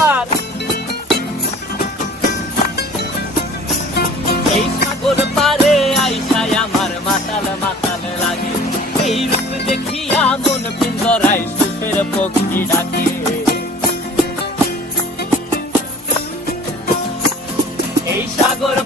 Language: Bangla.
আমার এই সাগর পারে আইসায় আমার মাতাল মাতাল লাগে এই রূপ দেখিয়া মন পিঞ্জরায় সুখের পক্ষী ডাকে এই সাগর